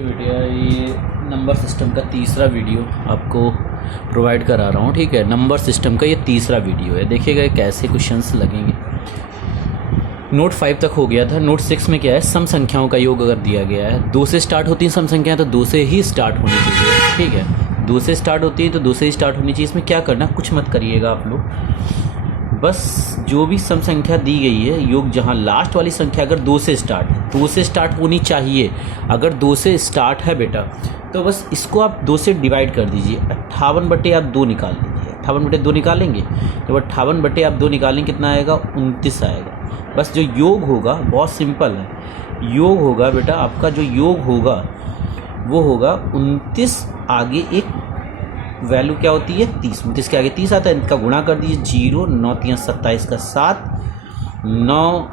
बेटा ये number system का तीसरा वीडियो आपको प्रोवाइड करा रहा हूँ। ठीक है, नंबर सिस्टम का ये तीसरा वीडियो है। देखिएगा कैसे क्वेश्चंस लगेंगे। नोट 5 तक हो गया था। नोट 6 में क्या है, सम संख्याओं का योग अगर दिया गया है, 2 से स्टार्ट होती हैं सम संख्याएं तो 2 से ही स्टार्ट होनी चाहिए। ठीक है, 2 से स्टार्ट होती है तो 2 से ही स्टार्ट होनी चाहिए। इसमें क्या करना, कुछ मत करिएगा आप लोग, बस जो भी सम संख्या दी गई है योग, जहाँ लास्ट वाली संख्या अगर 2 से स्टार्ट होनी चाहिए। अगर 2 से स्टार्ट है बेटा तो बस इसको आप 2 से डिवाइड कर दीजिए। 58 बटे आप 2 निकाल लीजिए। 58 बटे 2 निकालेंगे, जब 58 बटे आप 2 निकालेंगे कितना आएगा, 29 आएगा। बस जो योग होगा बहुत सिंपल है। योग होगा बेटा आपका, जो योग होगा वो होगा 29, आगे एक वैल्यू क्या होती है 30। 29 के आगे 30 आता है, इनका गुणा कर दीजिए। 0 9 3 27 का 7, 9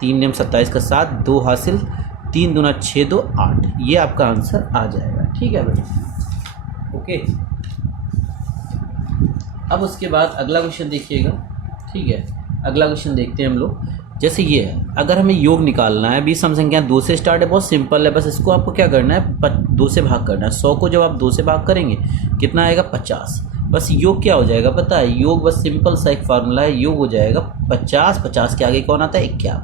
3 27 का 7, 2 हासिल, 3 दूना 6 2 8। ये आपका आंसर आ जाएगा। ठीक है बेटा, ओके। अब उसके बाद अगला क्वेश्चन देखिएगा। ठीक है, अगला क्वेश्चन देखते हैं हम लोग। जैसे ये है, अगर हमें योग निकालना है, 20 सम संख्या 2 से स्टार्ट है, बहुत सिंपल है। बस इसको आपको क्या करना है, 2 से भाग करना है। 100 को जब आप 2 से भाग करेंगे कितना आएगा, 50। बस योग क्या हो जाएगा पता है, योग बस सिंपल सा एक फार्मूला है। योग हो जाएगा 50, 50 के आगे कौन आता है, 51।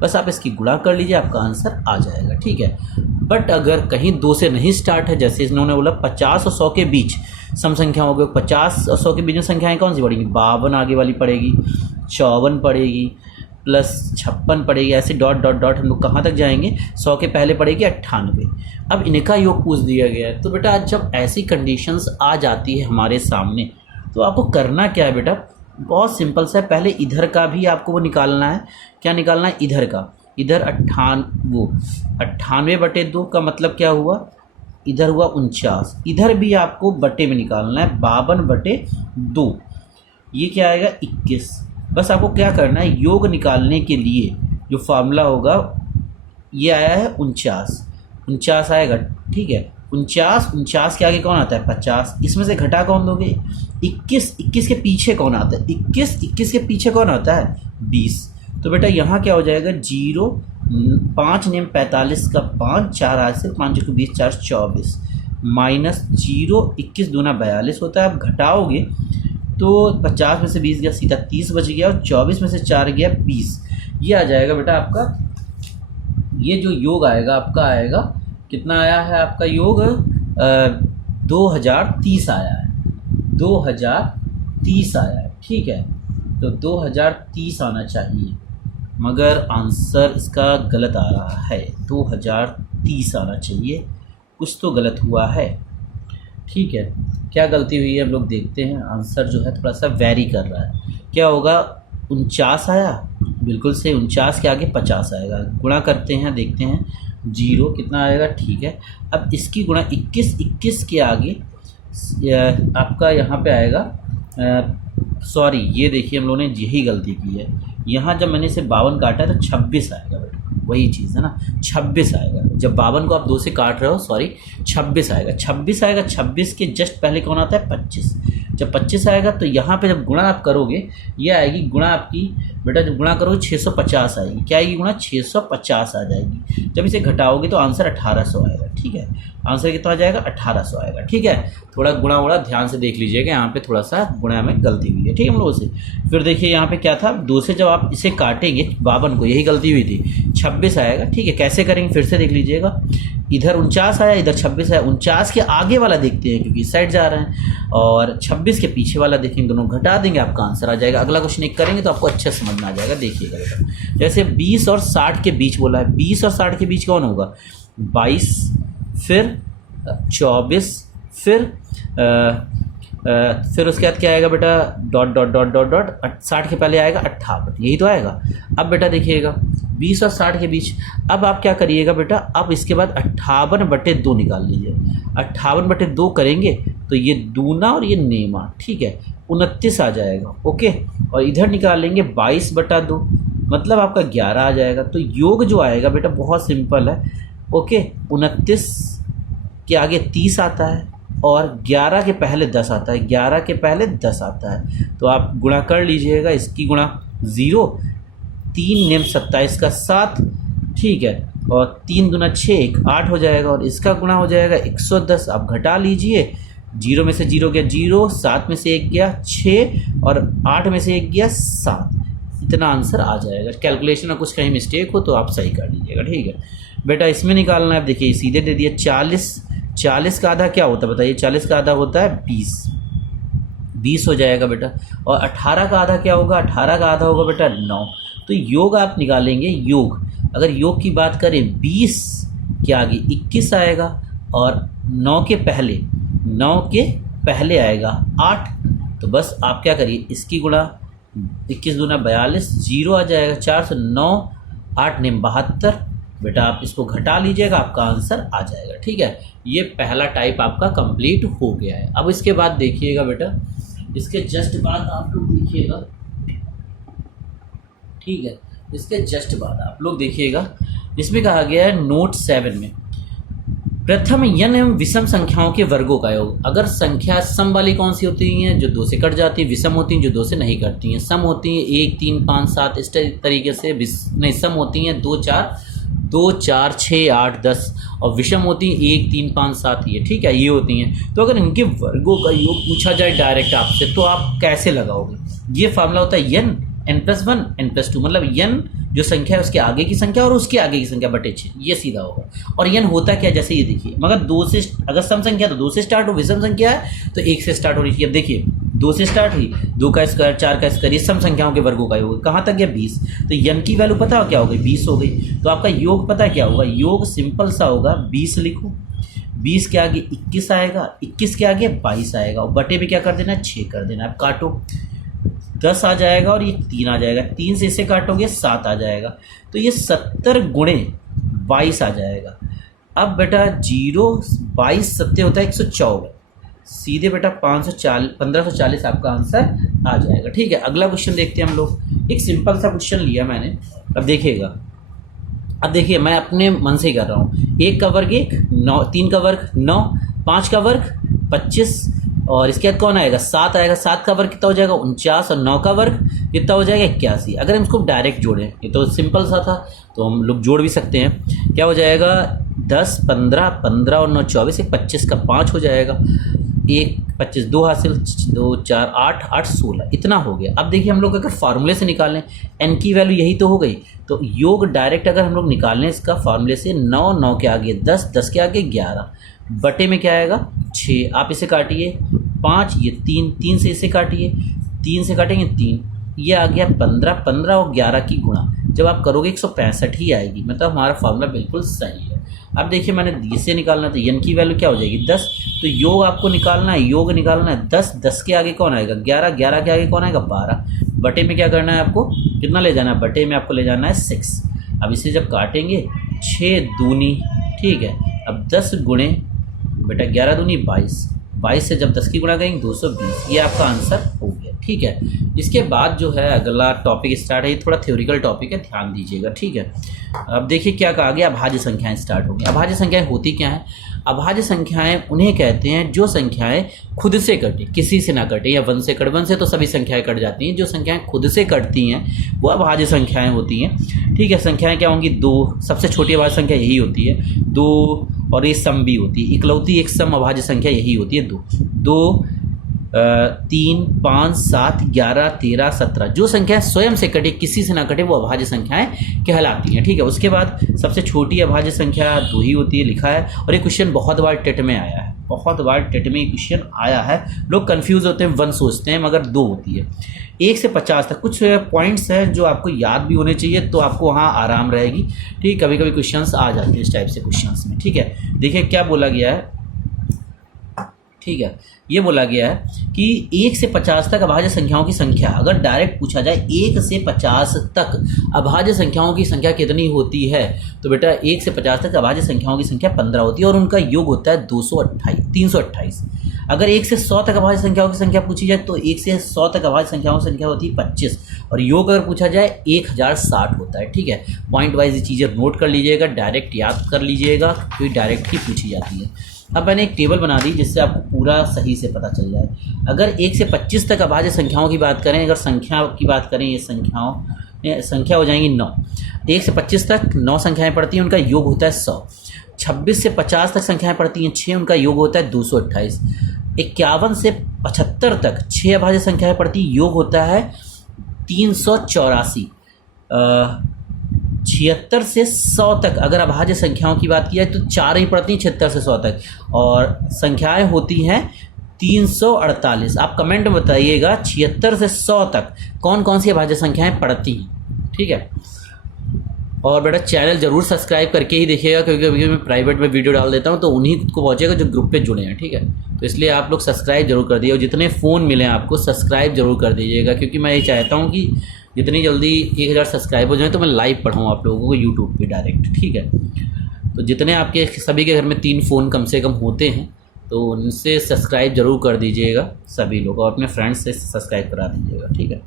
बस आप इसकी गुणा कर लीजिए, आपका आंसर आ जाएगा। ठीक है, बट अगर कहीं 2 से नहीं स्टार्ट है, जैसे इन्होंने बोला 50 और 100 के बीच सम संख्याओं के, 50 और 100 के बीच में संख्याएं कौन सी पड़ेंगी, 52 आगे वाली पड़ेगी, 54 पड़ेगी, प्लस 56 पड़ेगी। ऐसे डॉट डॉट डॉट हम लोग कहाँ तक जाएंगे, 100 के पहले पड़ेगी 98। अब इनका योग पूछ दिया गया है। तो बेटा जब ऐसी कंडीशंस आ जाती है हमारे सामने तो आपको करना क्या है बेटा, बहुत सिंपल सा है। पहले इधर का भी आपको वो निकालना है। क्या निकालना है, इधर का। इधर 98 बटे 2 का मतलब क्या हुआ, इधर हुआ 49। इधर भी आपको बटे में निकालना है, 52 बटे 2। ये क्या आएगा, 21। बस आपको क्या करना है, योग निकालने के लिए जो फार्मूला होगा, ये आया है 49 आएगा। ठीक है, 49 के आगे कौन आता है, 50। इसमें से घटा कौन दोगे, 21 के पीछे कौन आता है, 21 के पीछे कौन आता है, 20। तो बेटा यहाँ क्या हो जाएगा, 0 5 नेम 45 का 5, 4 हाथ से 5 को 20, 4 24, माइनस 0 21 दूना 42 होता है। आप घटाओगे तो 50 में से 20 गया, सीधा 30 बच गया, और 24 में से 4 गया 20। ये आ जाएगा बेटा आपका, ये जो योग आएगा आपका आएगा कितना आया है, आपका योग 2030 आया है। 2030 आया है। ठीक है, तो 2030 आना चाहिए, मगर आंसर इसका गलत आ रहा है। 2030 आना चाहिए, कुछ तो गलत हुआ है। ठीक है, क्या गलती हुई है हम लोग देखते हैं। आंसर जो है थोड़ा सा वेरी कर रहा है। क्या होगा, 49 आया, बिल्कुल से 49 के आगे 50 आएगा। गुणा करते हैं, देखते हैं 0 कितना आएगा। ठीक है, अब इसकी गुणा 21 के आगे आपका यहाँ पे आएगा, सॉरी ये देखिए हम लोगों ने यही गलती की है। यहाँ जब मैंने इसे 52 काटा है तो 26 आएगा बेटा, वही चीज़ है ना, 26 आएगा। जब 52 को आप 2 से काट रहे हो, सॉरी 26 आएगा। 26 के जस्ट पहले कौन आता है, 25। जब 25 आएगा तो यहाँ पे जब गुणा आप करोगे, ये आएगी गुणा आपकी बेटा, जब गुणा करोगे 650 आएगी। क्या आएगी गुणा, 650 आ जाएगी। जब इसे घटाओगे तो आंसर 1800 आएगा। ठीक है, आंसर कितना आ जाएगा, 1800 आएगा। ठीक है, थोड़ा गुणा वुणा ध्यान से देख लीजिएगा, यहाँ पे थोड़ा सा गुणा में गलती हुई है। ठीक है, हम लोगों से फिर देखिए यहाँ पे क्या था, 2 से जब आप इसे काटेंगे 52 को, यही गलती हुई थी, 26 आएगा। ठीक है, कैसे करेंगे फिर से देख लीजिएगा। इधर 49 आया, इधर 26 आया। 49 के आगे वाला देखते हैं क्योंकि इस साइड जा रहे हैं, और 26 के पीछे वाला देखेंगे, दोनों घटा देंगे, आपका आंसर आ जाएगा। अगला क्वेश्चन एक करेंगे तो आपको अच्छे समझ में आ जाएगा। देखिएगा बेटा, जैसे 20 और 60 के बीच बोला है, 20 और 60 के बीच कौन होगा, 22, फिर 24, फिर उसके बाद क्या आएगा बेटा, dot dot dot dot dot, 60 के पहले आएगा 58, यही तो आएगा। अब बेटा देखिएगा 20 और 60 के बीच, अब आप क्या करिएगा बेटा, अब इसके बाद 58 बटे 2 निकाल लीजिए। 58 बटे 2 करेंगे तो ये दूना और ये नेमा, ठीक है, 29 आ जाएगा। ओके, और इधर निकाल लेंगे 22 बटा 2, मतलब आपका 11 आ जाएगा। तो योग जो आएगा बेटा बहुत सिंपल है। ओके, 29 के आगे 30 आता है, और 11 के पहले 10 आता है। 11 के पहले 10 आता है, तो आप गुणा कर लीजिएगा। इसकी गुणा 0, 3 नेम 27 का 7, ठीक है, और 3 दूना 6 8 हो जाएगा और इसका गुणा हो जाएगा 110। आप घटा लीजिए, 0 में से 0 गया 0, 7 में से 1 गया 6 और 8 में से 1 गया 7। इतना आंसर आ जाएगा। कैलकुलेशन में कुछ कहीं मिस्टेक हो तो आप सही कर लीजिएगा, ठीक है बेटा। इसमें निकालना है, देखिए सीधे दे दिया 40 का आधा क्या होता है बताइए? 40 का आधा होता है 20 हो जाएगा बेटा। और 18 का आधा क्या होगा? 18 का आधा होगा बेटा 9। तो योग आप निकालेंगे, योग अगर योग की बात करें 20 के आगे 21 आएगा और 9 के पहले आएगा 8। तो बस आप क्या करिए, इसकी गुणा 21 दूना 42, 0 आ जाएगा 409, 8 ने 72। बेटा आप इसको घटा लीजिएगा, आपका आंसर आ जाएगा, ठीक है। ये पहला टाइप आपका कंप्लीट हो गया है। अब इसके बाद देखिएगा बेटा, इसके जस्ट बाद आप लोग देखिएगा, ठीक है, इसके जस्ट बाद आप लोग देखिएगा, इसमें कहा गया है नोट 7 में, प्रथम n एवं विषम संख्याओं के वर्गों का योग। अगर संख्या सम वाली कौन सी होती हैं? जो 2 से कट जाती है। विषम होती हैं जो 2 से नहीं कटती हैं। सम होती हैं 1 3 5 7 इस तरीके से। नहीं, सम होती हैं 2 4 6 8 10 और विषम होती हैं 1 3 5 7 ये, ठीक है, ये होती हैं। तो अगर इनके वर्गों का योग पूछा जाए डायरेक्ट आपसे तो आप कैसे लगाओगे? ये फार्मूला होता है n+1 n+2, मतलब n जो संख्या है उसके आगे की संख्या और उसके आगे की संख्या बटे 6, ये सीधा होगा। और n होता क्या, जैसे ये देखिए, मगर 2 से, अगर सम संख्या तो 2 से स्टार्ट हो, विषम संख्या है तो 1 से स्टार्ट हो रही है। अब देखिए 2 से स्टार्ट हुई, 2 का स्क्वायर 4 का स्क्वायर, ये सम संख्याओं के वर्गों का योग कहाँ तक गया? 20। तो n की वैल्यू पता हो क्या हो गई? 20 हो गई। तो आपका योग पता क्या होगा? योग सिंपल सा होगा, 20 लिखो, 20 के आगे 21 आएगा, 21 के आगे 22 आएगा और बटे में क्या कर देना है? 6 कर देना है। अब काटो, 10 आ जाएगा और ये 3 आ जाएगा, 3 से इसे काटोगे 7 आ जाएगा। तो ये 70 गुणे 22 आ जाएगा। अब बेटा 22 सत्ते होता है 154, सीधे बेटा 1540 आपका आंसर आ जाएगा, ठीक है। अगला क्वेश्चन देखते हैं हम लोग। एक सिंपल सा क्वेश्चन लिया मैंने, अब देखिएगा, अब देखिए मैं अपने मन से ही कर रहा हूँ। 1 का वर्ग 1, 9, 3 का वर्ग 9, 5 का वर्ग 25 और इसके बाद कौन आएगा? 7 आएगा। 7 का वर्ग कितना हो जाएगा? 49 और 9 का वर्ग कितना हो जाएगा? 81। अगर हम इसको डायरेक्ट जोड़ें, ये तो सिंपल सा था तो हम लोग जोड़ भी सकते हैं। क्या हो जाएगा? 10 15 15 और 9 24, 25 का 5 हो जाएगा, 1 25 2 हासिल, 2 4 8 8 16, इतना हो गया। अब देखिए हम लोग अगर फार्मूले से निकालें, n की वैल्यू यही तो हो गई, तो योग डायरेक्ट अगर हम लोग निकालें इसका फार्मूले से, 9 9 के आगे 10 10 के आगे 11 बटे में क्या आएगा? 6। आप इसे काटिए, 5 ये 3 3 से इसे काटिए, 3 से काटेंगे 3, ये आ गया 15 15 और 11 की गुणा जब आप करोगे 165 ही आएगी, मतलब हमारा फार्मूला बिल्कुल सही है। अब देखिए मैंने इसे निकालना था, n की वैल्यू क्या हो जाएगी? 10। तो योग आपको निकालना है, योग निकालना है 10 10 के आगे कौन आएगा? 11 11 के आगे कौन आएगा? 12 बटे में क्या करना है आपको? कितना ले जाना है? बटे में आपको ले जाना है 6। अब इसे जब काटेंगे 6 दूनी, ठीक है, अब 10 गुणे बेटा 11 दूनी 22, 22 से जब 10 की गुणा करेंगे 220, ये आपका आंसर हो गया, ठीक है। इसके बाद जो है अगला टॉपिक स्टार्ट है, ये थोड़ा थ्योरिकल टॉपिक है, ध्यान दीजिएगा, ठीक है। अब देखिए क्या कहा गया, अभाज्य संख्याएं स्टार्ट हो गई। अभाज्य संख्याएं होती क्या हैं? अभाज्य संख्याएं उन्हें कहते हैं जो संख्याएं खुद से कटे, किसी से ना कटे, या 1 से कट, 1 से तो सभी संख्याएं कट जाती हैं, जो संख्याएं खुद से कटती हैं वो अभाज्य संख्याएं होती हैं, ठीक है। संख्याएं क्या होंगी? 2, सबसे छोटी अभाज्य संख्या यही होती है 2, और ये सम भी होती है, इकलौती एक सम अभाज्य संख्या यही होती है 2 2 3 5 7 11 13 17, जो संख्या स्वयं से कटे, किसी से ना कटे, वो अभाज्य संख्याएं कहलाती हैं, ठीक है। उसके बाद सबसे छोटी अभाज्य संख्या 2 ही होती है, लिखा है। और ये क्वेश्चन बहुत बार टेट में आया है, बहुत बार टेट में क्वेश्चन आया है। लोग कंफ्यूज होते हैं, 1 सोचते हैं, मगर 2 होती है। 1 से 50 तक कुछ पॉइंट्स हैं जो आपको याद भी होने चाहिए, तो आपको वहाँ आराम रहेगी, ठीक। कभी कभी क्वेश्चंस आ जाते हैं इस टाइप से क्वेश्चंस में, ठीक है। देखिए क्या बोला गया है, ठीक है, ये बोला गया है कि 1 से 50 तक अभाज्य संख्याओं की संख्या, अगर डायरेक्ट पूछा जाए 1 से 50 तक अभाज्य संख्याओं की संख्या कितनी होती है, तो बेटा 1 से 50 तक अभाज्य संख्याओं की संख्या 15 होती है और उनका योग होता है 328। अगर 1 से 100 तक अभाज्य संख्याओं की संख्या पूछी जाए तो 1 से 100 तक अभाज्य संख्याओं की संख्या होती है 25 और योग अगर पूछा जाए 1060 होता है, ठीक है। पॉइंट वाइज ये चीज़ें नोट कर लीजिएगा, डायरेक्ट याद कर लीजिएगा, क्योंकि डायरेक्ट ही पूछी जाती है। अब मैंने एक टेबल बना दी जिससे आपको पूरा सही से पता चल जाए। अगर 1 से 25 तक अभाज्य संख्याओं की बात करें, अगर संख्या की बात करें, ये संख्याओं ये संख्या हो जाएंगी 9। 1 से 25 तक 9 संख्याएं पड़ती हैं, उनका योग होता है 100। 26 से 50 तक संख्याएं पड़ती हैं 6, उनका योग होता है 228। 51 से 75 तक 6 अभाज्य संख्याएं पड़ती, योग होता है 384। 76 से 100 तक अगर अभाज्य संख्याओं की बात की जाए तो 4 ही पड़ती हैं 76 से 100 तक, और संख्याएं होती हैं 348। आप कमेंट में बताइएगा 76 से 100 तक कौन कौन सी अभाज्य संख्याएं पड़ती हैं, ठीक है। और बेटा चैनल जरूर सब्सक्राइब करके ही देखिएगा, क्योंकि अभी मैं प्राइवेट में वीडियो डाल देता हूँ तो उन्हीं को पहुँचेगा जो ग्रुप पे जुड़े हैं, ठीक है। तो इसलिए आप लोग सब्सक्राइब जरूर कर दीजिए, और जितने फ़ोन मिले आपको सब्सक्राइब जरूर कर दीजिएगा, क्योंकि मैं ये चाहता हूँ कि जितनी जल्दी 1000 सब्सक्राइब हो जाए तो मैं लाइव पढ़ाऊँ आप लोगों को यूट्यूब पर डायरेक्ट, ठीक है। तो जितने आपके सभी के घर में 3 फ़ोन कम से कम होते हैं तो उनसे सब्सक्राइब जरूर कर दीजिएगा सभी लोग, और अपने फ्रेंड्स से सब्सक्राइब करा दीजिएगा, ठीक है।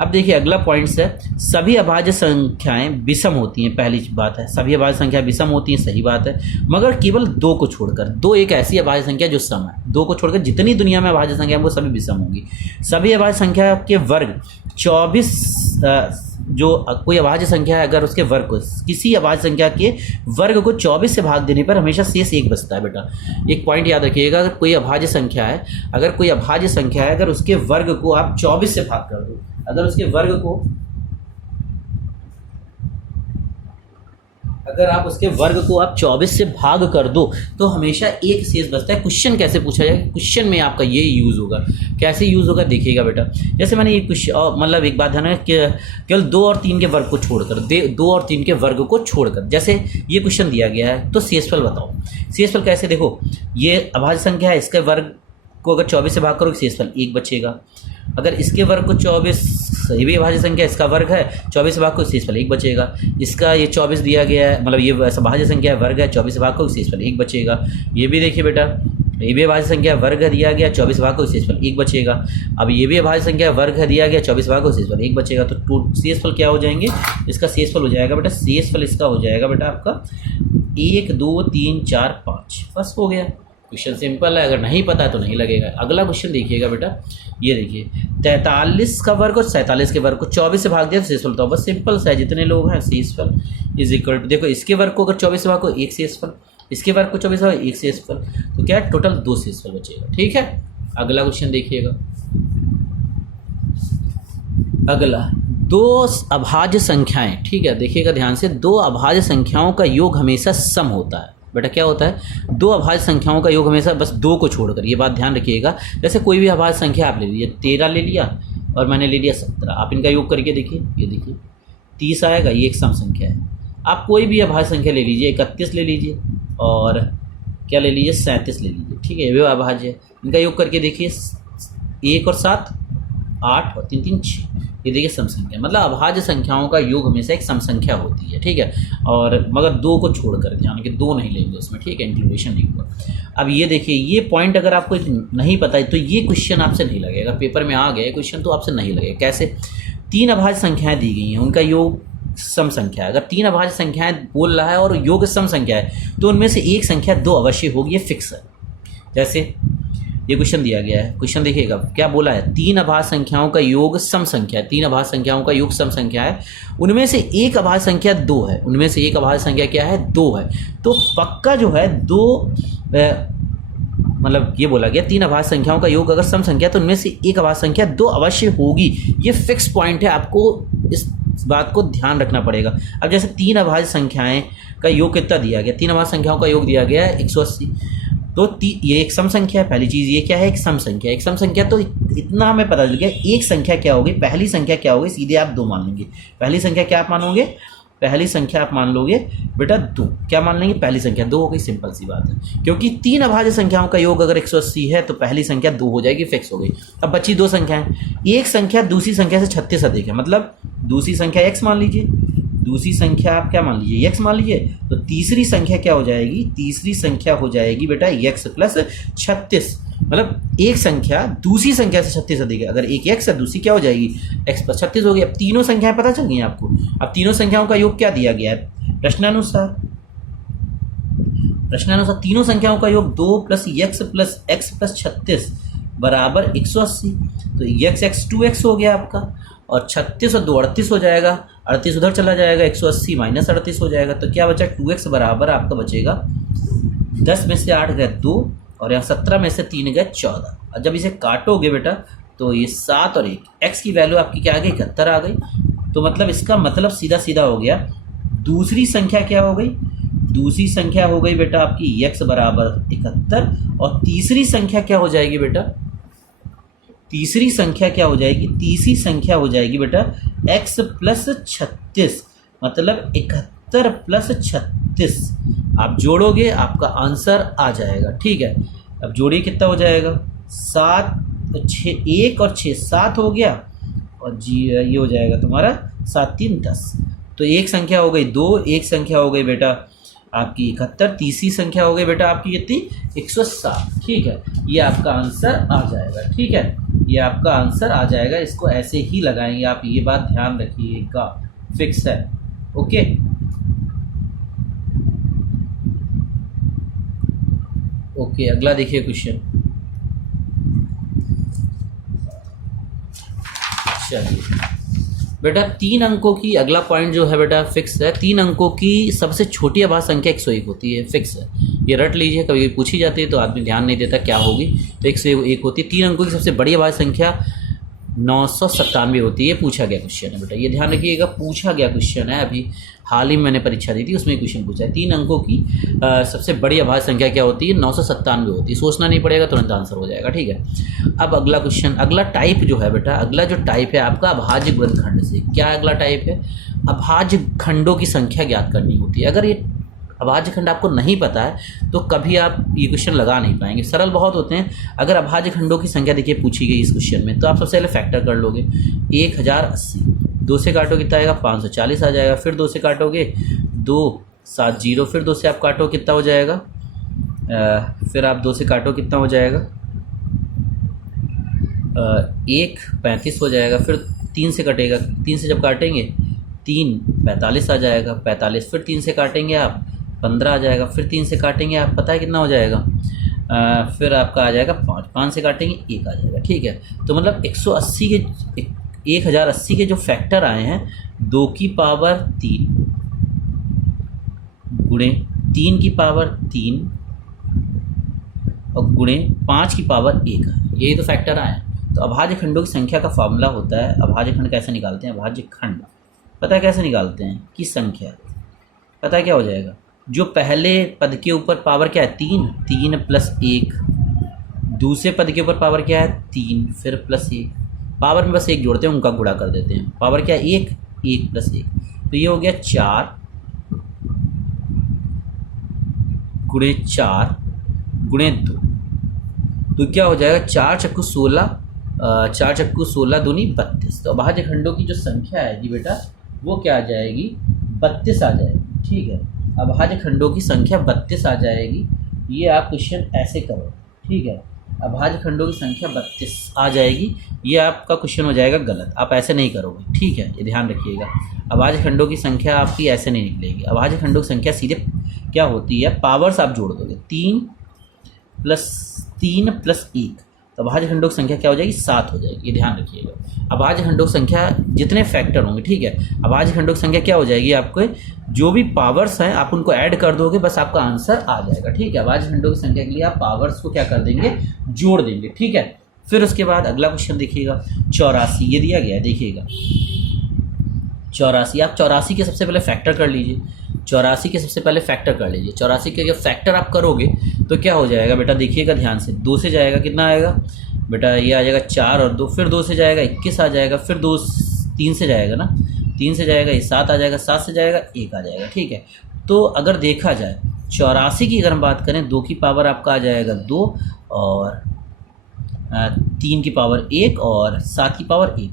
अब देखिए अगला पॉइंट्स है, सभी अभाज्य संख्याएं विषम होती हैं। पहली बात है सभी अभाज्य संख्याएं विषम होती हैं, सही बात है, मगर केवल 2 को छोड़कर। 2 एक ऐसी अभाज्य संख्या जो सम है, 2 को छोड़कर जितनी दुनिया में अभाज्य संख्या है वो सभी विषम होंगी। सभी अभाज्य संख्या के वर्ग 24, जो कोई अभाज्य संख्या है अगर उसके वर्ग को, किसी अभाज्य संख्या के वर्ग को 24 से भाग देने पर हमेशा शेष 1 बचता है। बेटा एक पॉइंट याद रखिएगा, अगर कोई अभाज्य संख्या है, अगर उसके वर्ग को आप 24 से भाग कर दो, अगर आप उसके वर्ग को आप 24 से भाग कर दो तो हमेशा 1 शेष बचता है। क्वेश्चन कैसे पूछा जाएगा, क्वेश्चन में आपका ये यूज़ होगा। कैसे यूज़ होगा देखिएगा बेटा, जैसे मैंने ये क्वेश्चन, मतलब एक बात ध्यान है कि केवल 2 और 3 के वर्ग को छोड़कर, 2 और 3 के वर्ग को छोड़कर, जैसे ये क्वेश्चन दिया गया है तो शेषफल बताओ। शेषफल कैसे, देखो ये अभाज्य संख्या है, इसके वर्ग को अगर 24 से भाग करो शेषफल 1 बचेगा। अगर इसके वर्ग को 24, ये भी अभाज्य संख्या इसका वर्ग है, 24 से भाग को शेषफल 1 बचेगा। इसका ये 24 दिया गया है, मतलब ये अभाज्य संख्या है, वर्ग है, 24 से भाग को शेषफल 1 बचेगा। ये भी देखिए बेटा, ये भी अभाज्य संख्या वर्ग है दिया गया, 24 भाग को शेषफल 1 बचेगा। अब ये भी अभाज्य संख्या वर्ग है दिया गया, 24 भाग को शेषफल 1 बचेगा। तो शेषफल क्या हो जाएंगे, इसका शेषफल हो जाएगा बेटा, शेषफल इसका हो जाएगा बेटा आपका 1 2 3 4 5, बस हो गया। क्वेश्चन सिंपल है, अगर नहीं पता है तो नहीं लगेगा। अगला क्वेश्चन देखिएगा बेटा, ये देखिए 43 का वर्ग और 47 के वर्ग को 24 से भाग दिया तो शेषफल, तो बस सिंपल सा है, जितने लोग हैं शेषफल इज इक्वल टू, देखो इसके वर्ग को अगर 24 से भाग को 1 शेषफल, इसके वर्ग को 24 से भाग 1 शेषफल, तो क्या है टोटल 2 शेषफल बचेगा, ठीक है। अगला क्वेश्चन देखिएगा, अगला 2 अभाज्य संख्याएं, ठीक है, देखिएगा ध्यान से, 2 अभाज्य संख्याओं का योग हमेशा सम होता है। बेटा क्या होता है, 2 अभाज्य संख्याओं का योग हमेशा, बस 2 को छोड़कर, ये बात ध्यान रखिएगा। जैसे कोई भी अभाज्य संख्या आप ले लीजिए, 13 ले लिया और मैंने ले लिया 17, आप इनका योग करके देखिए, ये देखिए 30 आएगा, ये एक सम संख्या है। आप कोई भी अभाज्य संख्या ले लीजिए, 31 ले लीजिए और क्या ले लीजिए 37 ले लीजिए, ठीक है, ये भी अभाज्य है। इनका योग करके देखिए, 1 और 7 8 और 3 3 6, ये देखिए सम संख्या, मतलब अभाज्य संख्याओं का योग हमेशा एक सम संख्या होती है, ठीक है। और मगर 2 को छोड़कर, ध्यान कि 2 नहीं लेंगे उसमें, ठीक है, इंक्लूडेशन नहीं हुआ। अब ये देखिए, ये पॉइंट अगर आपको नहीं पता है तो ये क्वेश्चन आपसे नहीं लगेगा, पेपर में आ गया क्वेश्चन तो आपसे नहीं लगेगा। कैसे, 3 अभाज्य संख्याएं दी गई हैं, उनका योग सम संख्या है। अगर 3 अभाज्य संख्याएं बोल रहा है और योग सम संख्या है तो उनमें से एक संख्या 2 अवश्य होगी, ये फिक्स है। जैसे ये क्वेश्चन दिया गया है, क्वेश्चन देखिएगा क्या बोला है, 3 अभाज्य संख्याओं का योग सम संख्या है, 3 अभाज्य संख्याओं का योग सम संख्या है, उनमें से एक अभाज्य संख्या 2 है, उनमें से एक अभाज्य संख्या क्या है 2 है। तो पक्का जो है 2, मतलब ये बोला गया 3 अभाज्य संख्याओं का योग अगर सम संख्या तो उनमें से एक अभाज्य संख्या 2 अवश्य होगी, ये फिक्स पॉइंट है, आपको इस बात को ध्यान रखना पड़ेगा। अब जैसे 3 अभाज्य संख्याएं का योग कितना दिया गया, 3 अभाज्य संख्याओं का योग दिया गया है 180, तो ये एक सम संख्या है। पहली चीज़ ये क्या है, एक सम संख्या, एक सम संख्या, तो इतना हमें पता चल गया एक संख्या क्या होगी, पहली संख्या क्या होगी, सीधे आप 2 मान लेंगे। पहली संख्या क्या आप मानोगे, पहली संख्या आप मान लोगे बेटा 2, क्या मान लेंगे, पहली संख्या 2 हो गई, सिंपल सी बात है। क्योंकि 3 अभाज्य संख्याओं का योग अगर 180 है तो पहली संख्या 2 हो जाएगी, फिक्स हो गई। अब बची 2 संख्याएं, एक संख्या दूसरी संख्या से 36 अधिक है, मतलब दूसरी संख्या x मान लीजिए, दूसरी संख्या आप क्या मान लीजिए x मान लीजिए, तो तीसरी संख्या क्या हो जाएगी, तीसरी संख्या हो जाएगी बेटा x प्लस 36, मतलब एक संख्या दूसरी संख्या से 36 अधिक है। अगर एक x है दूसरी क्या हो जाएगी x प्लस 36 हो गई। अब तीनों संख्याएं पता चल गई आपको। अब तीनों संख्याओं का योग क्या दिया गया है, प्रश्नानुसार तीनों संख्याओं का योग 2 प्लस x प्लस 36 बराबर 180, तो x 2x हो गया आपका। और 36 और 2 38 हो जाएगा, 38 उधर चला जाएगा, 180 माइनस 38 हो जाएगा। तो क्या बचा 2x बराबर आपका बचेगा 10 में से 8 गए 2 और यहाँ 17 में से 3 गए 14। और जब इसे काटोगे बेटा तो ये 7 और 1, x की वैल्यू आपकी क्या आ गई 71 आ गई। तो मतलब इसका मतलब सीधा सीधा हो गया। दूसरी संख्या क्या हो गई, दूसरी संख्या हो गई बेटा आपकी x बराबर 71 और तीसरी संख्या क्या हो जाएगी बेटा, तीसरी संख्या क्या हो जाएगी, तीसरी संख्या हो जाएगी बेटा x प्लस 36 मतलब 71 प्लस 36। आप जोड़ोगे आपका आंसर आ जाएगा। ठीक है, अब जोड़िए कितना हो जाएगा 7 6 1 और 6 7 हो गया और जी ये हो जाएगा तुम्हारा 7 3 10। तो एक संख्या हो गई 2, एक संख्या हो गई बेटा आपकी 71, तीसरी संख्या हो गई बेटा आपकी कितनी 107। ठीक है, ये आपका आंसर आ जाएगा। ठीक है, ये आपका आंसर आ जाएगा। इसको ऐसे ही लगाएंगे आप, ये बात ध्यान रखिएगा, फिक्स है। ओके, ओके अगला देखिए क्वेश्चन। चलिए बेटा 3 अंकों की अगला पॉइंट जो है बेटा फिक्स है। 3 अंकों की सबसे छोटी अभाज्य संख्या 101 होती है, फिक्स है। ये रट लीजिए, कभी पूछी जाती है तो आदमी ध्यान नहीं देता क्या होगी। तो 101 होती है। 3 अंकों की सबसे बड़ी अभाज्य संख्या 997 होती है। पूछा गया क्वेश्चन है बेटा, ये ध्यान रखिएगा, पूछा गया क्वेश्चन है। अभी हाल ही में मैंने परीक्षा दी थी, उसमें क्वेश्चन पूछा है 3 अंकों की सबसे बड़ी अभाज्य संख्या क्या होती है 997 होती है। सोचना नहीं पड़ेगा, तुरंत आंसर हो जाएगा। ठीक है, अब अगला क्वेश्चन, अगला टाइप जो है बेटा, अगला जो टाइप है आपका अभाज्य गुणनखंड से। क्या अगला टाइप है, अभाज्य खंडों की संख्या ज्ञात करनी होती है। अगर ये अभाज्य खंड आपको नहीं पता है तो कभी आप ये क्वेश्चन लगा नहीं पाएंगे। सरल बहुत होते हैं। अगर अभाज्य खंडों की संख्या देखिए पूछी गई इस क्वेश्चन में, तो आप सबसे पहले फैक्टर कर लोगे 1080, 2 से काटो कितना आएगा 540 आ जाएगा। फिर 2 से काटोगे 2 7 0, फिर 2 से आप काटो कितना हो जाएगा, फिर आप 2 से काटो कितना हो जाएगा 1 35 हो जाएगा। फिर 3 से कटेगा, 3 से जब काटेंगे 3 45 आ जाएगा, 45 फिर 3 से काटेंगे आप 15 आ जाएगा। फिर 3 से काटेंगे आप पता है कितना हो जाएगा, फिर आपका आ जाएगा 5, 5 से काटेंगे 1 आ जाएगा। ठीक है, तो मतलब 180 के 1080 के जो फैक्टर आए हैं 2 की पावर 3 गुणे 3 की पावर 3 और गुणे 5 की पावर 1, यही तो फैक्टर आए हैं। तो अभाज्य खंडों की संख्या का फॉर्मूला होता है, अभाज्य खंड कैसे निकालते हैं, अभाज्य खंड पता है कैसे निकालते हैं, की संख्या पता है क्या हो जाएगा, जो पहले पद के ऊपर पावर क्या है 3, 3 प्लस 1, दूसरे पद के ऊपर पावर क्या है 3 फिर प्लस 1, पावर में बस 1 जोड़ते हैं, उनका गुणा कर देते हैं। पावर क्या है 1, 1 प्लस 1, तो ये हो गया 4 गुणे 4 गुणे 2, तो क्या हो जाएगा 4 चक्कू 16, 4 चक्कू 16 दूनी 32। तो अभाज्य खंडों की जो संख्या है जी बेटा वो क्या आ जाएगी 32 आ जाएगी। ठीक है, अभाज्य खंडों की संख्या 32 आ जाएगी। ये आप क्वेश्चन ऐसे करो। ठीक है, अभाज्य खंडों की संख्या 32 आ जाएगी, ये आपका क्वेश्चन हो जाएगा गलत, आप ऐसे नहीं करोगे। ठीक है, ये ध्यान रखिएगा, अभाज्य खंडों की संख्या आपकी ऐसे नहीं निकलेगी। अभाज्य खंडों की संख्या सीधे क्या होती है, पावर्स आप जोड़ दोगे 3 प्लस 1, तो अभाज्य खंडों की संख्या क्या हो जाएगी 7 हो जाएगी। ये ध्यान रखिएगा, अभाज्य खंडों की संख्या जितने फैक्टर होंगे, ठीक है, अभाज्य खंडों की संख्या क्या हो जाएगी, आपको जो भी पावर्स हैं आप उनको ऐड कर दोगे, बस आपका आंसर आ जाएगा। ठीक है, अभाज्य खंडों की संख्या के लिए आप पावर्स को क्या कर देंगे, जोड़ देंगे। ठीक है, फिर उसके बाद अगला क्वेश्चन देखिएगा 84, ये दिया गया है देखिएगा 84। आप 84 के सबसे पहले फैक्टर कर लीजिए, 84 के सबसे पहले फैक्टर कर लीजिए। 84 के जब फैक्टर आप करोगे तो क्या हो जाएगा बेटा, देखिएगा ध्यान से, 2 से जाएगा कितना आएगा बेटा, ये आ जाएगा 4 और 2, फिर 2 से जाएगा 21 आ जाएगा, फिर 3 से जाएगा ना, 3 से जाएगा ये 7 आ जाएगा, 7 से जाएगा 1 आ जाएगा। ठीक है, तो अगर देखा जाए 84 की अगर हम बात करें, 2 की पावर आपका आ जाएगा 2 और 3 की पावर 1 और 7 की पावर 1।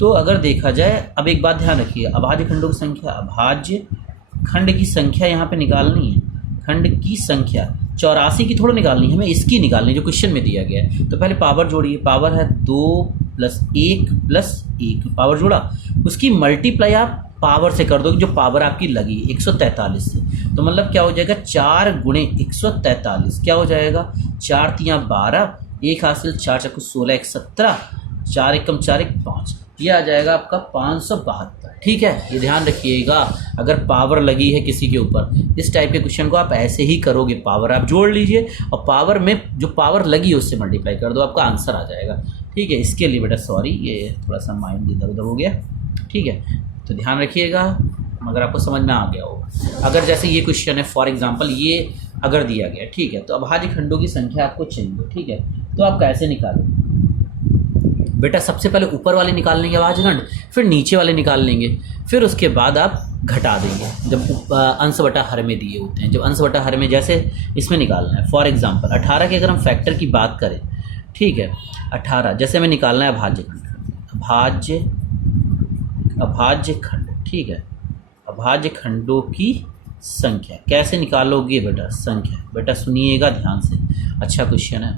तो अगर देखा जाए, अब एक बात ध्यान रखिए, अभाज्य खंडों की संख्या, अभाज्य खंड की संख्या यहाँ पे निकालनी है, खंड की संख्या 84 की थोड़ा निकालनी है, हमें इसकी निकालनी जो क्वेश्चन में दिया गया है। तो पहले पावर जोड़िए, पावर है 2 प्लस 1 पावर जोड़ा, उसकी मल्टीप्लाई आप पावर से कर दोगे जो पावर आपकी लगी 143 से। तो मतलब क्या हो जाएगा 4 गुणे 143, क्या हो जाएगा 4 3 12, 1 हासिल 4 चक्कू 16 1 17, 4 एकम 4 1 5, ये आ जाएगा आपका 572। ठीक है, ये ध्यान रखिएगा। अगर पावर लगी है किसी के ऊपर, इस टाइप के क्वेश्चन को आप ऐसे ही करोगे, पावर आप जोड़ लीजिए और पावर में जो पावर लगी है उससे मल्टीप्लाई कर दो, आपका आंसर आ जाएगा। ठीक है, इसके लिए बेटा सॉरी, ये थोड़ा सा माइंड इधर उधर हो गया। ठीक है, तो ध्यान रखिएगा, अगर आपको समझ में आ गया हो। अगर जैसे ये क्वेश्चन है फॉर एग्जांपल, ये अगर दिया गया, ठीक है, तो अभाज्य खंडों की संख्या आपको चाहिए। ठीक है, तो आप कैसे निकालोगे बेटा? सबसे पहले ऊपर वाले निकाल लेंगे अभाज्य खंड, फिर नीचे वाले निकाल लेंगे, फिर उसके बाद आप घटा देंगे जब अंश बटा हर में दिए होते हैं। जब अंश बटा हर में, जैसे इसमें निकालना है फॉर एग्जांपल 18 के अगर हम फैक्टर की बात करें, ठीक है, 18 जैसे हमें निकालना है अभाज्य खंड, अभाज्य खंड। ठीक है, अभाज्य खंडों की संख्या कैसे निकालोगे बेटा? संख्या बेटा सुनिएगा ध्यान से, अच्छा क्वेश्चन है,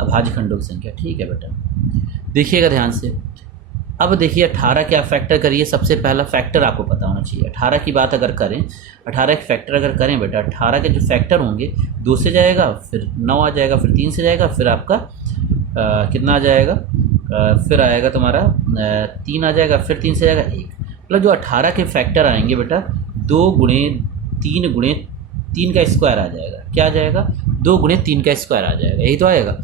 अभाज्य खंडों की संख्या। ठीक है बेटा, देखिएगा ध्यान से। अब देखिए 18 के आप फैक्टर करिए, सबसे पहला फैक्टर आपको पता होना चाहिए। 18 की बात अगर करें, 18 के फैक्टर अगर करें बेटा, 18 के जो फैक्टर होंगे 2 से जाएगा, फिर 9 आ जाएगा, फिर 3 से जाएगा, फिर आपका कितना आ जाएगा, फिर आएगा तुम्हारा 3 आ जाएगा, फिर 3 से जाएगा 1। मतलब जो 18 के फैक्टर आएंगे बेटा 2 गुणे 3 का स्क्वायर आ जाएगा। क्या आ जाएगा? 2 गुणे 3 का स्क्वायर आ जाएगा, यही तो आएगा।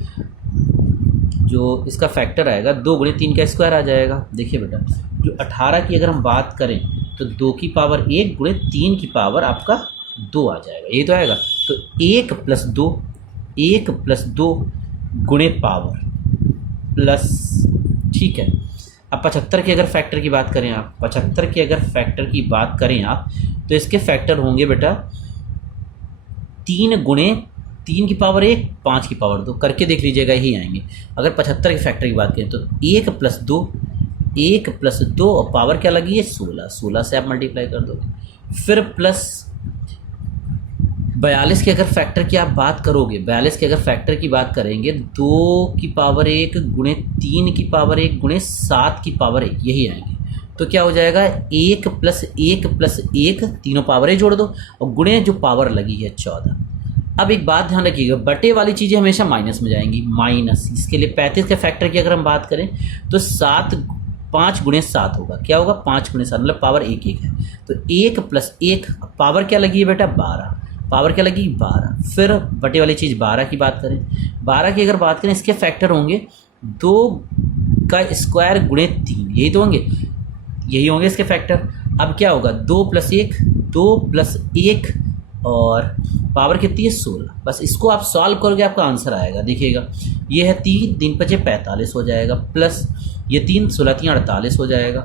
जो इसका फैक्टर आएगा 2 गुणे 3 का स्क्वायर आ जाएगा। देखिए बेटा, जो 18 की अगर हम बात करें तो 2 की पावर 1 गुणे 3 की पावर आपका 2 आ जाएगा, यही तो आएगा। तो 1 + 2 गुणे पावर प्लस। ठीक है, अब 75 की अगर फैक्टर की बात करें आप, 75 की अगर फैक्टर की बात करें आप, तो इसके फैक्टर होंगे बेटा 3 गुणे 3 की पावर 1, 5 की पावर 2, करके देख लीजिएगा, यही आएंगे। अगर 75 की फैक्टर की बात करें तो 1 + 2 और पावर क्या लगी है? 16 से आप मल्टीप्लाई कर दोगे। फिर प्लस 42 की अगर फैक्टर की आप बात करोगे, 42 की अगर फैक्टर की बात करेंगे 2 की पावर 1 गुणे 3 की पावर 1 गुणे 7 की पावर 1, यही आएंगे। तो क्या हो जाएगा? 1 + 1 तीनों पावरें जोड़ दो और गुणे जो पावर लगी है 14। अब एक बात ध्यान रखिएगा, बटे वाली चीज़ें हमेशा माइनस में जाएंगी, माइनस। इसके लिए 35 के फैक्टर की अगर हम बात करें तो 5 गुणे 7 होगा। क्या होगा? 5 गुणे 7, मतलब पावर 1 1 है। तो 1 + 1 पावर क्या लगी है बेटा? 12, पावर क्या लगी? 12। फिर बटे वाली चीज़ 12 की बात करें, 12 की अगर बात करें, इसके फैक्टर होंगे 2 का स्क्वायर गुणे 3, यही होंगे इसके फैक्टर। अब क्या होगा? 2 + 1 और पावर कितनी है? 16। बस इसको आप सॉल्व करोगे, आपका आंसर आएगा। देखिएगा, ये है 3 3 × 5 = 45 हो जाएगा, प्लस ये 3 16 3 48 हो जाएगा,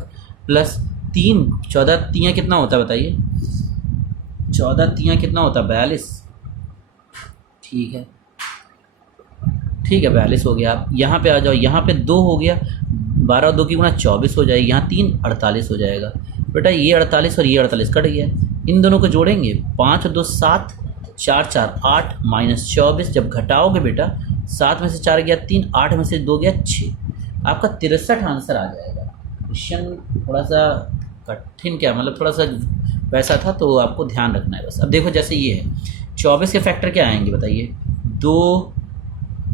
प्लस 3 14 3 कितना होता है बताइए? 14 3 कितना होता है? 42। ठीक है, 42 हो गया। आप यहाँ पे आ जाओ, यहाँ पे 2 हो गया, 12 2 की गुणा 24 हो जाएगी, यहाँ 3 48 हो जाएगा। बेटा ये 48 और ये 48 कट गया, इन दोनों को जोड़ेंगे, 5 और 2 7, 4 4 8 माइनस 24। जब घटाओगे बेटा 7 में से 4 गया 3, 8 में से 2 गया 6, आपका 63 आंसर आ जाएगा। क्वेश्चन थोड़ा सा कठिन, क्या मतलब थोड़ा सा वैसा था, तो आपको ध्यान रखना है बस। अब देखो जैसे ये है, 24 के फैक्टर क्या आएंगे बताइए? 2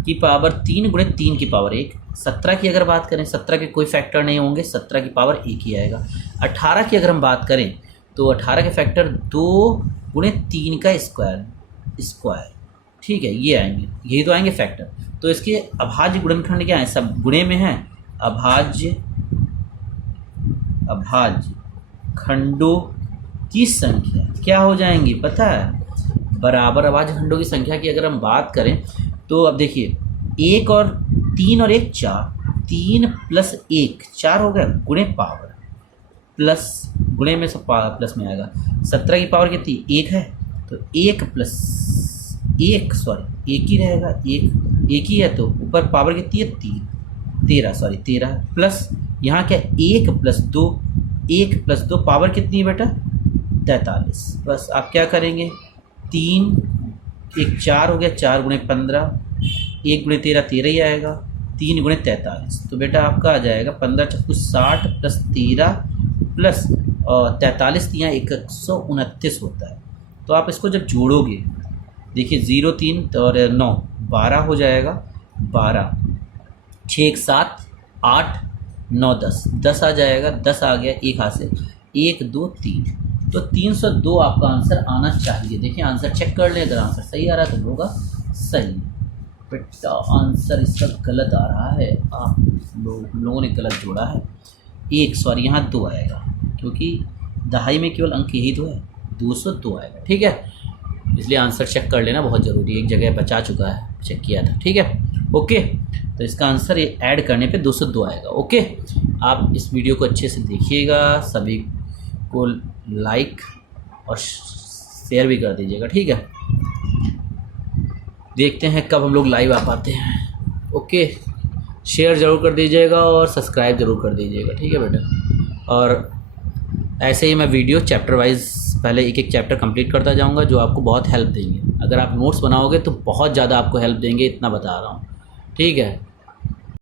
की पावर 3 गुणे 3 की पावर 1। 17 की अगर बात करें, 17 के कोई फैक्टर नहीं होंगे, 17 की पावर 1 ही आएगा। 18 की अगर हम बात करें तो 18 के फैक्टर 2 गुणे 3 का स्क्वायर। ठीक है, ये आएंगे, यही तो आएंगे फैक्टर। तो इसके अभाज्य गुणनखंड क्या है? सब गुणे में है। अभाज्य खंडों की संख्या क्या हो जाएंगी पता है? बराबर अभाज्य खंडों की संख्या की अगर हम बात करें तो अब देखिए 1 और 3 और 1 4, 3 + 1 4 हो गया, गुणे पावर प्लस, गुणे में सब प्लस में आएगा। 17 की पावर कितनी? 1 है, तो 1 + 1 सॉरी 1 ही रहेगा, 1 ही है, तो ऊपर पावर कितनी है? 13 प्लस यहाँ क्या? 1 + 2 पावर कितनी है बेटा? 43। बस आप क्या करेंगे? 3 1 4 हो गया, 4 गुणे 15, 1 गुणे 13 13 ही आएगा, 3 गुणे 43। तो बेटा आपका आ जाएगा 15 × 60 + 13 प्लस 43 × 129 होता है। तो आप इसको जब जोड़ोगे, देखिए 0 3 और 9 12 हो जाएगा, 12 6 1 7 8 9 10 10 आ जाएगा, 10 आ गया, एक हाथ से 1 2 3, तो 302 आपका आंसर आना चाहिए। देखिए आंसर चेक कर लें, अगर आंसर सही आ रहा है तो होगा सही। बेटा आंसर इसका गलत आ रहा है, आप लोगों ने गलत जोड़ा है। एक सॉरी यहाँ 2 आएगा, क्योंकि दहाई में केवल अंक यही तो है, 202 आएगा। ठीक है, इसलिए आंसर चेक कर लेना बहुत ज़रूरी है, एक जगह बचा चुका है, चेक किया था। ठीक है, ओके, तो इसका आंसर ये ऐड करने पे 202 आएगा। ओके, आप इस वीडियो को अच्छे से देखिएगा, सभी को लाइक और शेयर भी कर दीजिएगा। ठीक है, देखते हैं कब हम लोग लाइव आ पाते हैं। ओके, शेयर ज़रूर कर दीजिएगा और सब्सक्राइब ज़रूर कर दीजिएगा। ठीक है बेटा, और ऐसे ही मैं वीडियो चैप्टर वाइज पहले एक एक चैप्टर कंप्लीट करता जाऊंगा, जो आपको बहुत हेल्प देंगे। अगर आप नोट्स बनाओगे तो बहुत ज़्यादा आपको हेल्प देंगे, इतना बता रहा हूँ। ठीक है।